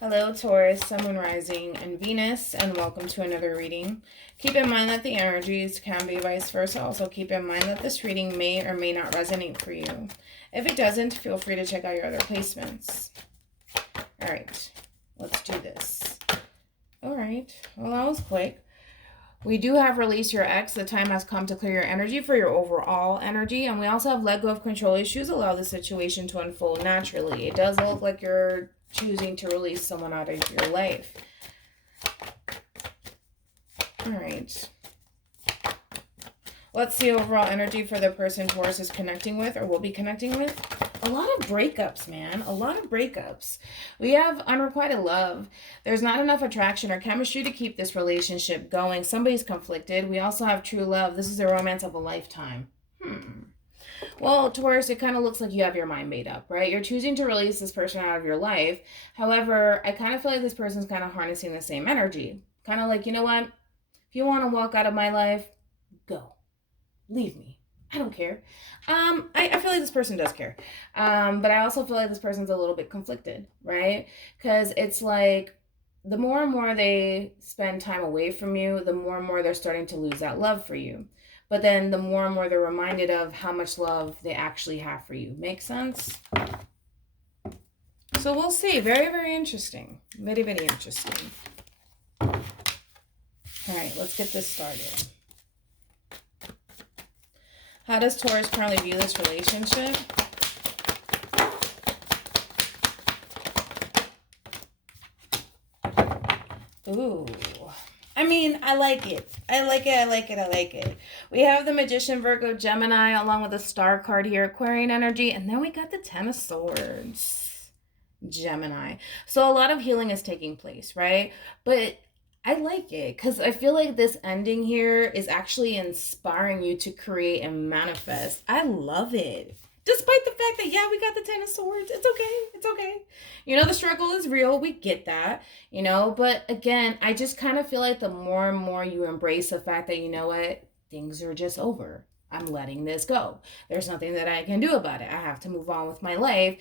Hello, Taurus, Sun, Moon, Rising, and Venus, and welcome to another reading. Keep in mind that the energies can be vice versa. Also, keep in mind that this reading may or may not resonate for you. If it doesn't, feel free to check out your other placements. All right, let's do this. All right, well, that was quick. We do have release your ex. The time has come to clear your energy for your overall energy. And we also have let go of control issues. Allow the situation to unfold naturally. It does look like you're choosing to release someone out of your life. All right. Let's see overall energy for the person Taurus is connecting with or will be connecting with. A lot of breakups, man. A lot of breakups. We have unrequited love. There's not enough attraction or chemistry to keep this relationship going. Somebody's conflicted. We also have true love. This is the romance of a lifetime. Well, Taurus, it kind of looks like you have your mind made up, right? You're choosing to release this person out of your life. However, I kind of feel like this person's kind of harnessing the same energy. Kind of like, you know what? If you want to walk out of my life, go. Leave me. I don't care. I feel like this person does care. But I also feel like this person's a little bit conflicted, right? Because it's like the more and more they spend time away from you, the more and more they're starting to lose that love for you. But then the more and more they're reminded of how much love they actually have for you. Make sense? So we'll see. Very, very interesting. Very, very interesting. All right, let's get this started. How does Taurus currently view this relationship? Ooh. I mean, I like it. I like it. We have the Magician, Virgo, Gemini, along with the Star card here, Aquarian energy, and then we got the Ten of Swords, Gemini. So a lot of healing is taking place, right? But I like it because I feel like this ending here is actually inspiring you to create and manifest. I love it. Despite the fact that, yeah, we got the Ten of Swords. It's okay. It's okay. You know, the struggle is real. We get that, you know. But again, I just kind of feel like the more and more you embrace the fact that, you know what, things are just over. I'm letting this go. There's nothing that I can do about it. I have to move on with my life.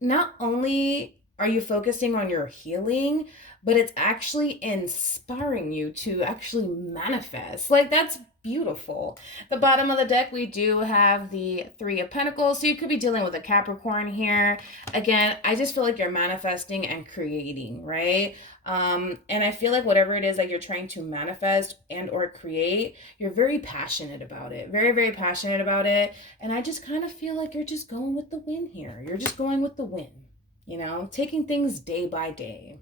Not only are you focusing on your healing, but it's actually inspiring you to actually manifest. Like, that's beautiful. The bottom of the deck, we do have the Three of Pentacles. So you could be dealing with a Capricorn here. Again, I just feel like you're manifesting and creating, right? And I feel like whatever it is that you're trying to manifest and or create, you're very passionate about it. Very, very passionate about it. And I just kind of feel like you're just going with the win here. You're just going with the win, you know, taking things day by day.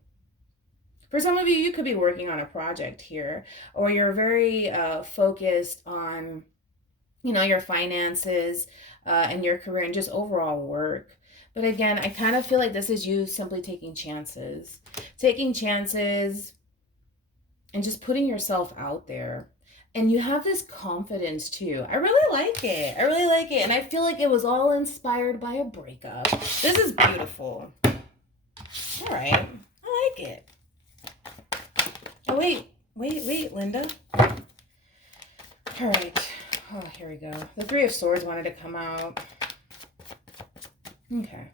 For some of you, you could be working on a project here, or you're very focused on, you know, your finances and your career and just overall work. But again, I kind of feel like this is you simply taking chances and just putting yourself out there. And you have this confidence too. I really like it. I really like it. And I feel like it was all inspired by a breakup. This is beautiful. All right. I like it. Oh, wait, Linda. All right. Oh, here we go. The Three of Swords wanted to come out. Okay.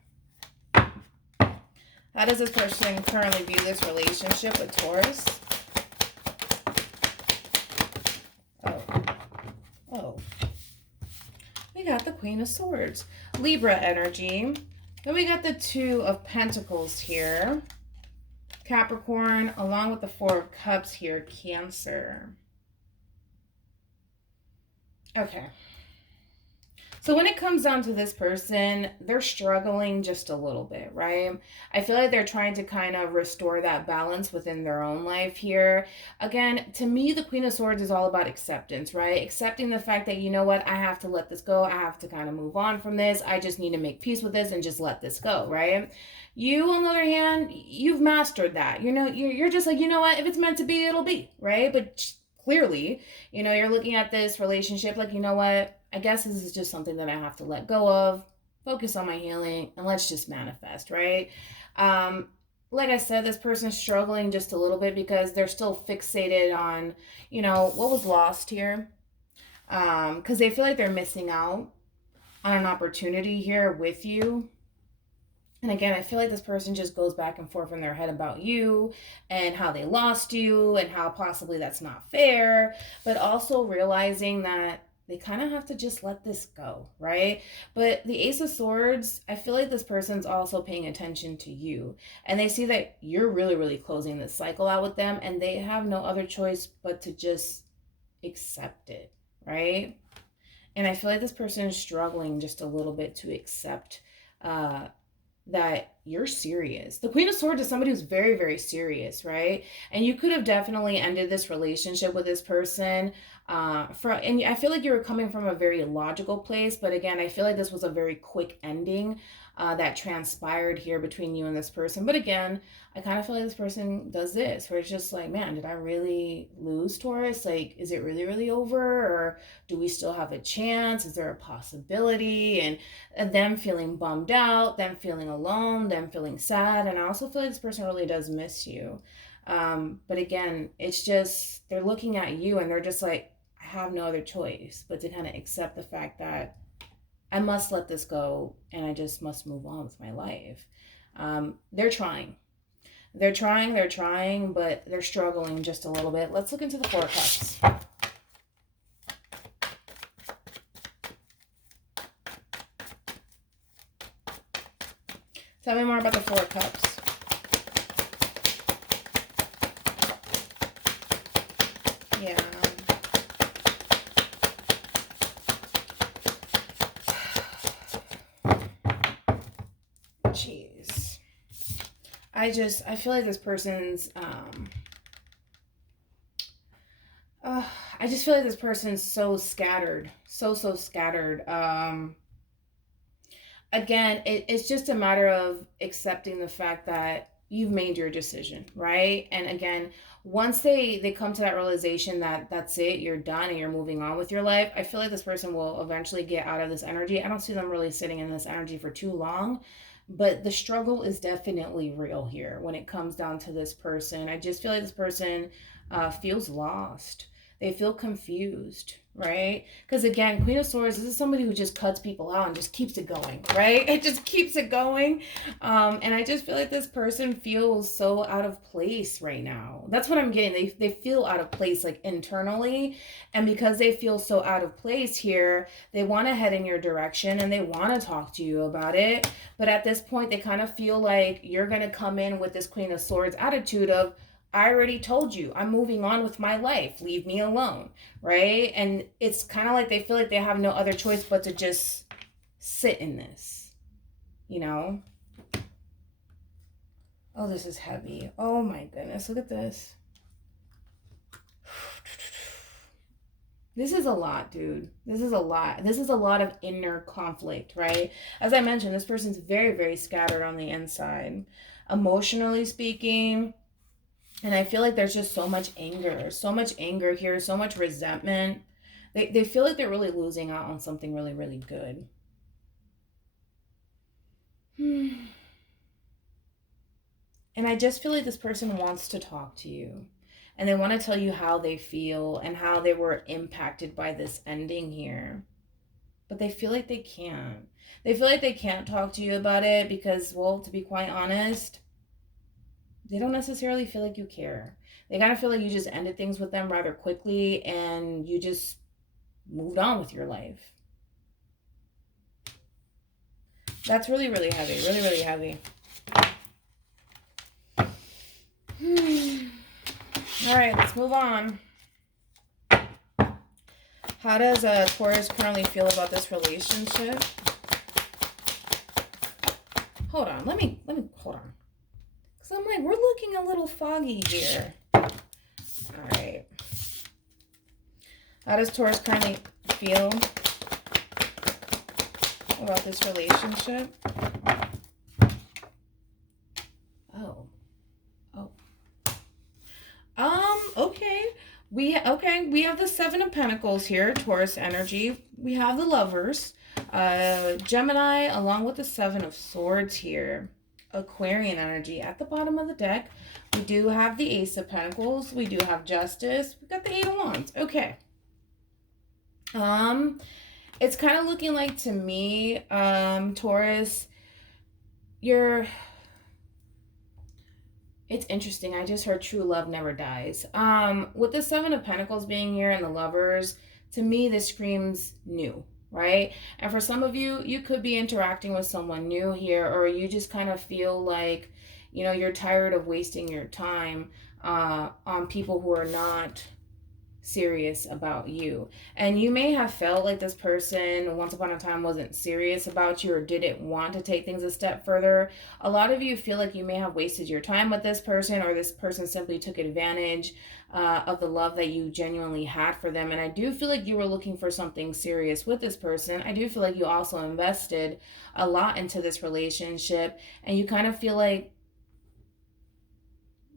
How does this person currently view this relationship with Taurus? Oh. We got the Queen of Swords. Libra energy. Then we got the Two of Pentacles here. Capricorn, along with the Four of Cups here, Cancer. Okay. So when it comes down to this person, they're struggling just a little bit, right? I feel like they're trying to kind of restore that balance within their own life here. Again, to me, the Queen of Swords is all about acceptance, right? Accepting the fact that, you know what, I have to let this go. I have to kind of move on from this. I just need to make peace with this and just let this go, right? You, on the other hand, you've mastered that. You know, you're just like, you know what, if it's meant to be, it'll be, right? But clearly, you know, you're looking at this relationship like, you know what, I guess this is just something that I have to let go of, focus on my healing, and let's just manifest, right? Like I said, this person's struggling just a little bit because they're still fixated on, you know, what was lost here. Because they feel like they're missing out on an opportunity here with you. And again, I feel like this person just goes back and forth in their head about you and how they lost you and how possibly that's not fair, but also realizing that they kind of have to just let this go, right? But the Ace of Swords, I feel like this person's also paying attention to you. And they see that you're really, really closing this cycle out with them, and they have no other choice but to just accept it, right? And I feel like this person is struggling just a little bit to accept that you're serious. The Queen of Swords is somebody who's very, very serious, right? And you could have definitely ended this relationship with this person. And I feel like you were coming from a very logical place, but again, I feel like this was a very quick ending that transpired here between you and this person. But again, I kind of feel like this person does this, where it's just like, man, did I really lose, Taurus? Like, is it really, really over? Or do we still have a chance? Is there a possibility? And them feeling bummed out, them feeling alone, them feeling sad. And I also feel like this person really does miss you. But again, it's just, they're looking at you and they're just like, I have no other choice but to kind of accept the fact that I must let this go and I just must move on with my life. They're trying. They're trying, but they're struggling just a little bit. Let's look into the Four of Cups. Tell me more about the Four of Cups. Yeah. Jeez. I feel like this person's, I just feel like this person's so scattered. So scattered. Again, it's just a matter of accepting the fact that you've made your decision, right? And again, once they come to that realization that that's it, you're done and you're moving on with your life, I feel like this person will eventually get out of this energy. I don't see them really sitting in this energy for too long, but the struggle is definitely real here when it comes down to this person. I just feel like this person feels lost. They feel confused, right? Because again, Queen of Swords, this is somebody who just cuts people out and just keeps it going, right? It just keeps it going. And I just feel like this person feels so out of place right now. That's what I'm getting. They feel out of place, like internally. And because they feel so out of place here, they want to head in your direction and they want to talk to you about it. But at this point, they kind of feel like you're going to come in with this Queen of Swords attitude of, I already told you, I'm moving on with my life. Leave me alone, right? And it's kind of like they feel like they have no other choice but to just sit in this, you know? Oh, this is heavy. Oh my goodness, look at this. This is a lot, dude. This is a lot. This is a lot of inner conflict, right? As I mentioned, this person's very, very scattered on the inside. Emotionally speaking, and I feel like there's just so much anger here, so much resentment. They feel like they're really losing out on something really, really good. And I just feel like this person wants to talk to you. And they want to tell you how they feel and how they were impacted by this ending here. But they feel like they can't. They feel like they can't talk to you about it because, well, to be quite honest, they don't necessarily feel like you care. They kind of feel like you just ended things with them rather quickly and you just moved on with your life. That's really, really heavy. Really, really heavy. All right, let's move on. How does Taurus currently feel about this relationship? Hold on. Let me hold on. So I'm like, we're looking a little foggy here. All right. How does Taurus currently feel about this relationship? Okay. We have the Seven of Pentacles here, Taurus energy. We have the Lovers, Gemini, along with the Seven of Swords here. Aquarian energy at the bottom of the deck. We do have the Ace of Pentacles. We do have Justice. We got the Eight of Wands. Okay. It's kind of looking like to me, Taurus, it's interesting. I just heard true love never dies. With the Seven of Pentacles being here and the Lovers, to me this screams new, right? And for some of you, you could be interacting with someone new here, or you just kind of feel like, you're tired of wasting your time on people who are not serious about you. And you may have felt like this person once upon a time wasn't serious about you or didn't want to take things a step further. A lot of you feel like you may have wasted your time with this person, or this person simply took advantage of the love that you genuinely had for them. And I do feel like you were looking for something serious with this person. I do feel like you also invested a lot into this relationship, and you kind of feel like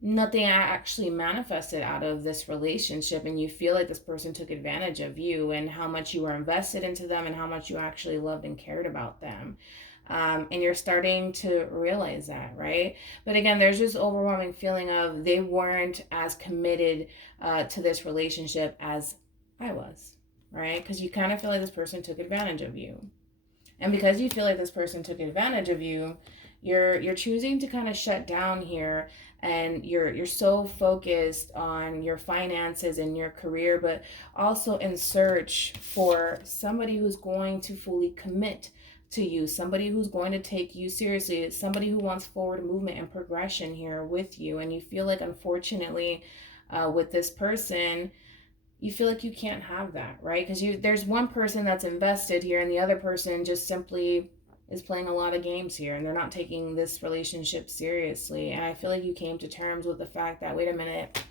nothing actually manifested out of this relationship, and you feel like this person took advantage of you and how much you were invested into them and how much you actually loved and cared about them. And you're starting to realize that, right? But again, there's this overwhelming feeling of they weren't as committed to this relationship as I was, right? Because you kind of feel like this person took advantage of you. And because you feel like this person took advantage of you, you're choosing to kind of shut down here, and you're so focused on your finances and your career, but also in search for somebody who's going to fully commit to you, somebody who's going to take you seriously, somebody who wants forward movement and progression here with you. And you feel like, unfortunately, with this person, you feel like you can't have that, right? Because there's one person that's invested here, and the other person just simply is playing a lot of games here, and they're not taking this relationship seriously. And I feel like you came to terms with the fact that, wait a minute,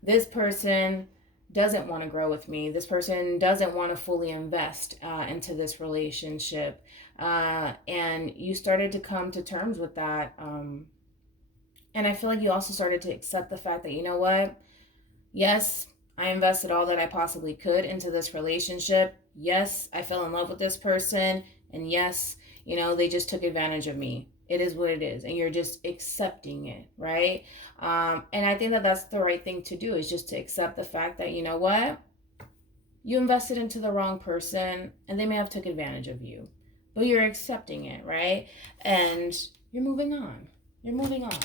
this person doesn't want to grow with me. This person doesn't want to fully invest into this relationship. And you started to come to terms with that. And I feel like you also started to accept the fact that, you know what? Yes, I invested all that I possibly could into this relationship. Yes, I fell in love with this person. And yes, they just took advantage of me. It is what it is. And you're just accepting it, right? And I think that that's the right thing to do, is just to accept the fact that, you know what? You invested into the wrong person, and they may have took advantage of you. But you're accepting it, right? And you're moving on. You're moving on.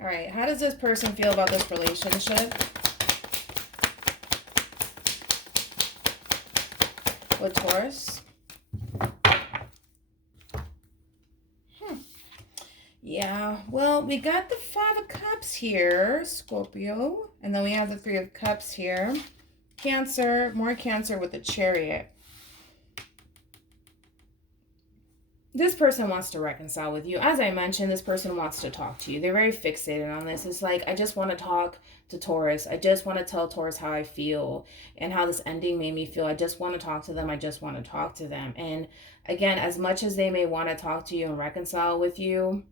All right, how does this person feel about this relationship? With Taurus? Yeah, well, we got the Five of Cups here, Scorpio. And then we have the Three of Cups here. Cancer, more Cancer with the Chariot. This person wants to reconcile with you. As I mentioned, this person wants to talk to you. They're very fixated on this. It's like, I just want to talk to Taurus. I just want to tell Taurus how I feel and how this ending made me feel. I just want to talk to them. I just want to talk to them. And again, as much as they may want to talk to you and reconcile with you,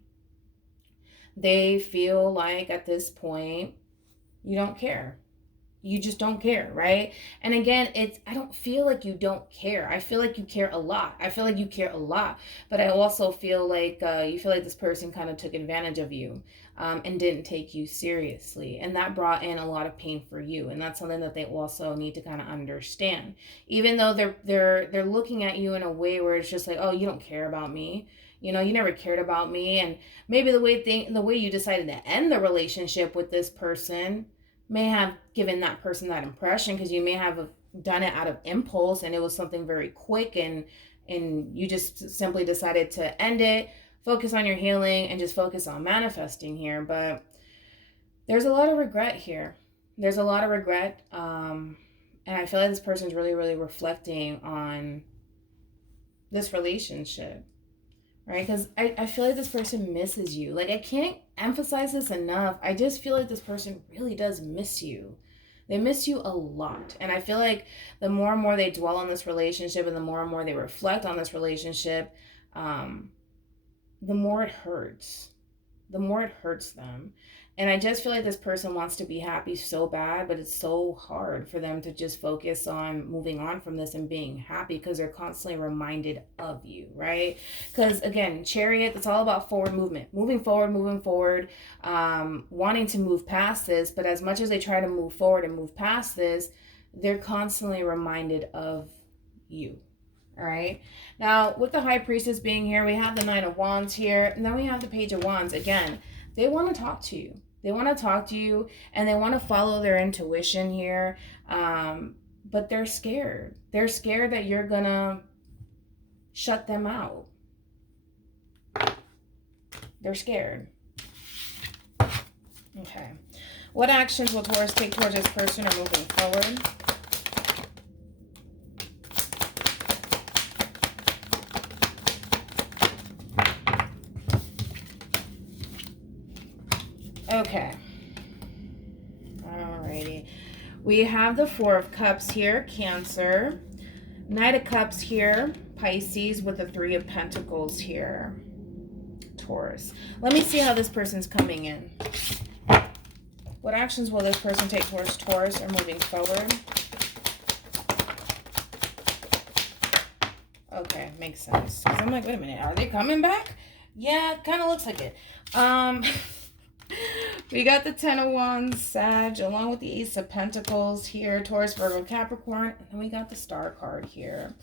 they feel like at this point, you don't care. You just don't care, right? And again, I don't feel like you don't care. I feel like you care a lot. I feel like you care a lot. But I also feel like you feel like this person kind of took advantage of you and didn't take you seriously. And that brought in a lot of pain for you. And that's something that they also need to kind of understand. Even though they're looking at you in a way where it's just like, oh, you don't care about me. You never cared about me. And maybe the way you decided to end the relationship with this person may have given that person that impression, because you may have done it out of impulse and it was something very quick, and you just simply decided to end it, focus on your healing, and just focus on manifesting here. But there's a lot of regret here. There's a lot of regret. And I feel like this person's really, really reflecting on this relationship. Right? Because I feel like this person misses you. Like, I can't emphasize this enough. I just feel like this person really does miss you. They miss you a lot. And I feel like the more and more they dwell on this relationship and the more they reflect on this relationship, the more it hurts. The more it hurts them. And I just feel like this person wants to be happy so bad, but it's so hard for them to just focus on moving on from this and being happy, because they're constantly reminded of you, right? Because again, Chariot, it's all about forward movement, moving forward, wanting to move past this. But as much as they try to move forward and move past this, they're constantly reminded of you. All right. Now, with the High Priestess being here, we have the Nine of Wands here, and then we have the Page of Wands. Again, they want to talk to you. They want to talk to you, and they want to follow their intuition here, but they're scared. They're scared that you're going to shut them out. They're scared. Okay. What actions will Taurus take towards this person or moving forward? Okay. Alrighty. We have the Four of Cups here, Cancer. Knight of Cups here, Pisces, with the Three of Pentacles here, Taurus. Let me see how this person's coming in. What actions will this person take towards Taurus or moving forward? Okay, makes sense. Because I'm like, wait a minute, are they coming back? Yeah, it kind of looks like it. We got the Ten of Wands, Sag, along with the Ace of Pentacles here, Taurus, Virgo, Capricorn, and then we got the Star card here.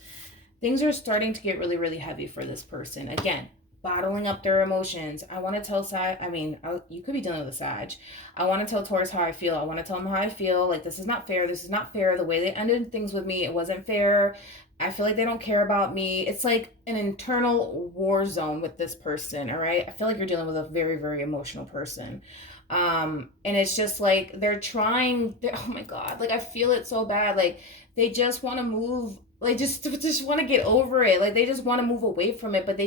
Things are starting to get really, really heavy for this person. Again, bottling up their emotions. I want to tell Sag, you could be dealing with a Sag. I want to tell Taurus how I feel. I want to tell them how I feel. Like, this is not fair. This is not fair. The way they ended things with me, it wasn't fair. I feel like they don't care about me. It's like an internal war zone with this person, all right? I feel like you're dealing with a very, very emotional person. And it's just like they're trying, oh my God, like I feel it so bad. Like they just want to move, like just want to get over it. Like they just want to move away from it, but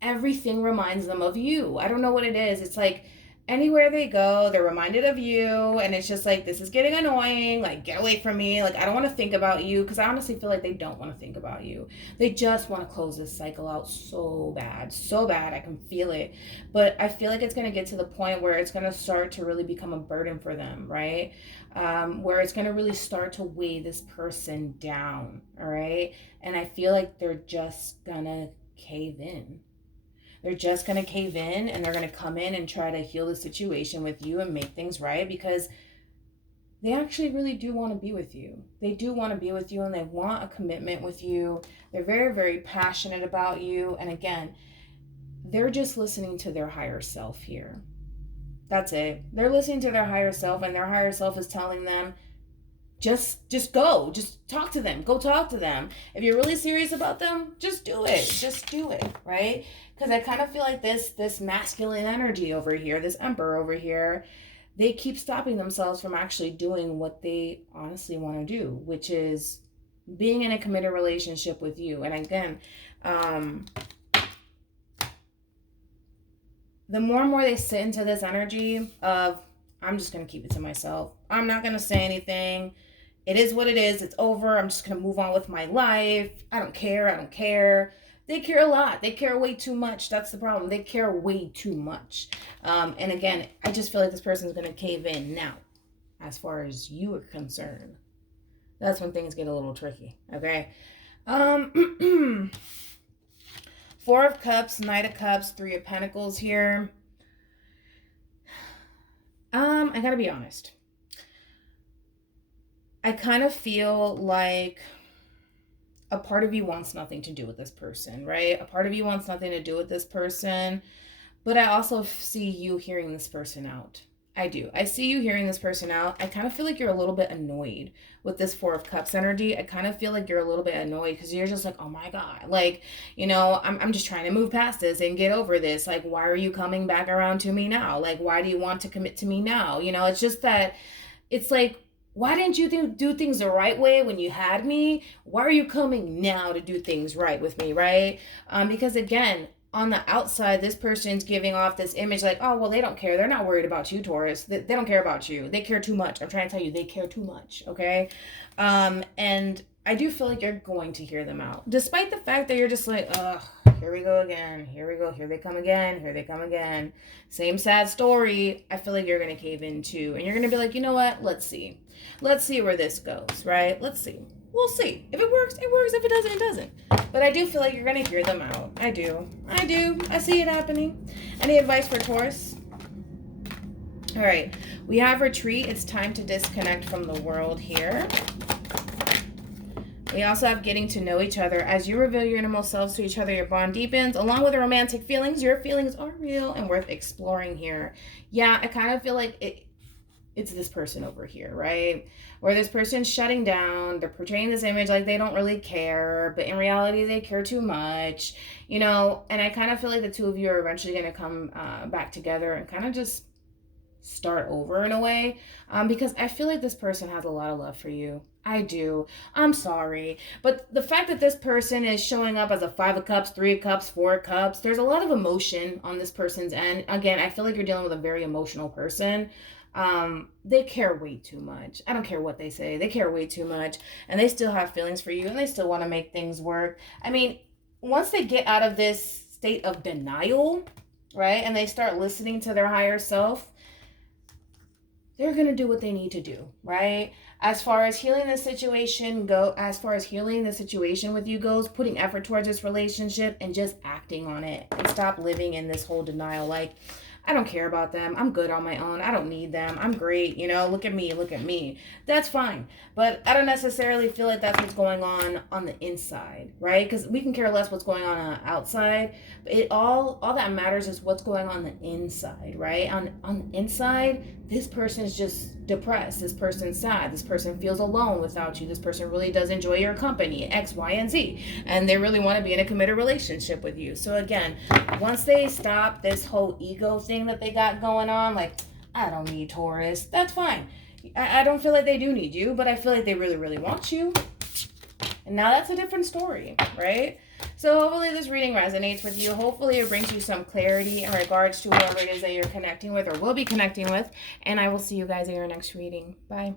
everything reminds them of you. I don't know what it is. It's like anywhere they go, they're reminded of you. And it's just like, this is getting annoying. Like, get away from me. Like, I don't want to think about you. Because I honestly feel like they don't want to think about you. They just want to close this cycle out so bad. So bad. I can feel it. But I feel like it's going to get to the point where it's going to start to really become a burden for them, right? Where it's going to really start to weigh this person down, all right? And I feel like they're just going to cave in. They're just going to cave in and they're going to come in and try to heal the situation with you and make things right because they actually really do want to be with you. They do want to be with you and they want a commitment with you. They're very, very passionate about you. And again, they're just listening to their higher self here. That's it. They're listening to their higher self and their higher self is telling them, just go. Just talk to them. Go talk to them. If you're really serious about them, just do it. Just do it, right? Because I kind of feel like this masculine energy over here, this emperor over here, they keep stopping themselves from actually doing what they honestly want to do, which is being in a committed relationship with you. And again, the more and more they sit into this energy of, I'm just going to keep it to myself. I'm not going to say anything. It is what it is. It's over. I'm just going to move on with my life. I don't care. I don't care. They care a lot. They care way too much. That's the problem. They care way too much. And again, I just feel like this person's going to cave in. Now, as far as you are concerned, that's when things get a little tricky. Okay. Four of Cups, Knight of Cups, Three of Pentacles here. I gotta be honest. I kind of feel like a part of you wants nothing to do with this person, right? A part of you wants nothing to do with this person, but I also see you hearing this person out. I do. I see you hearing this person out. I kind of feel like you're a little bit annoyed with this Four of Cups energy. I kind of feel like you're a little bit annoyed because you're just like, oh my God, like, you know, I'm just trying to move past this and get over this. Like, why are you coming back around to me now? Like, why do you want to commit to me now? You know, it's just that it's like, why didn't you do things the right way when you had me? Why are you coming now to do things right with me, right? Because again, on the outside, this person's giving off this image like, oh, well, they don't care. They're not worried about you, Taurus. They don't care about you. They care too much. I'm trying to tell you, they care too much, okay? And I do feel like you're going to hear them out. Despite the fact that you're just like, ugh, here we go again. Here we go. Here they come again. Here they come again. Same sad story. I feel like you're going to cave in too. And you're going to be like, you know what? Let's see. Let's see where this goes, right? Let's see. We'll see. If it works, it works. If it doesn't, it doesn't. But I do feel like you're going to hear them out. I do. I see it happening. Any advice for Taurus? All right. We have retreat. It's time to disconnect from the world here. We also have getting to know each other. As you reveal your innermost selves to each other, your bond deepens. Along with the romantic feelings, your feelings are real and worth exploring here. Yeah, I kind of feel like it's this person over here, right? Where this person's shutting down, they're portraying this image like they don't really care, but in reality, they care too much, you know? And I kind of feel like the two of you are eventually going to come back together and kind of just start over in a way, because I feel like this person has a lot of love for you. I do. I'm sorry. But the fact that this person is showing up as a 5 of Cups, 3 of Cups, 4 of Cups, there's a lot of emotion on this person's end. Again, I feel like you're dealing with a very emotional person. They care way too much. I don't care what they say. They care way too much. And they still have feelings for you and they still want to make things work. I mean, once they get out of this state of denial, right, and they start listening to their higher self, they're going to do what they need to do, right? As far as healing the situation with you goes, putting effort towards this relationship and just acting on it and stop living in this whole denial. Like, I don't care about them. I'm good on my own. I don't need them. I'm great. You know, look at me. Look at me. That's fine. But I don't necessarily feel like that's what's going on the inside, right? Because we can care less what's going on outside. But all that matters is what's going on the inside, right? On the inside, this person is just depressed. This person's sad. This person feels alone without you. This person really does enjoy your company, X, Y, and Z. And they really want to be in a committed relationship with you. So again, once they stop this whole ego thing that they got going on, like, I don't need Taurus, that's fine. I don't feel like they do need you, but I feel like they really, really want you. And now that's a different story, right? So hopefully this reading resonates with you. Hopefully it brings you some clarity in regards to whoever it is that you're connecting with or will be connecting with. And I will see you guys in your next reading. Bye.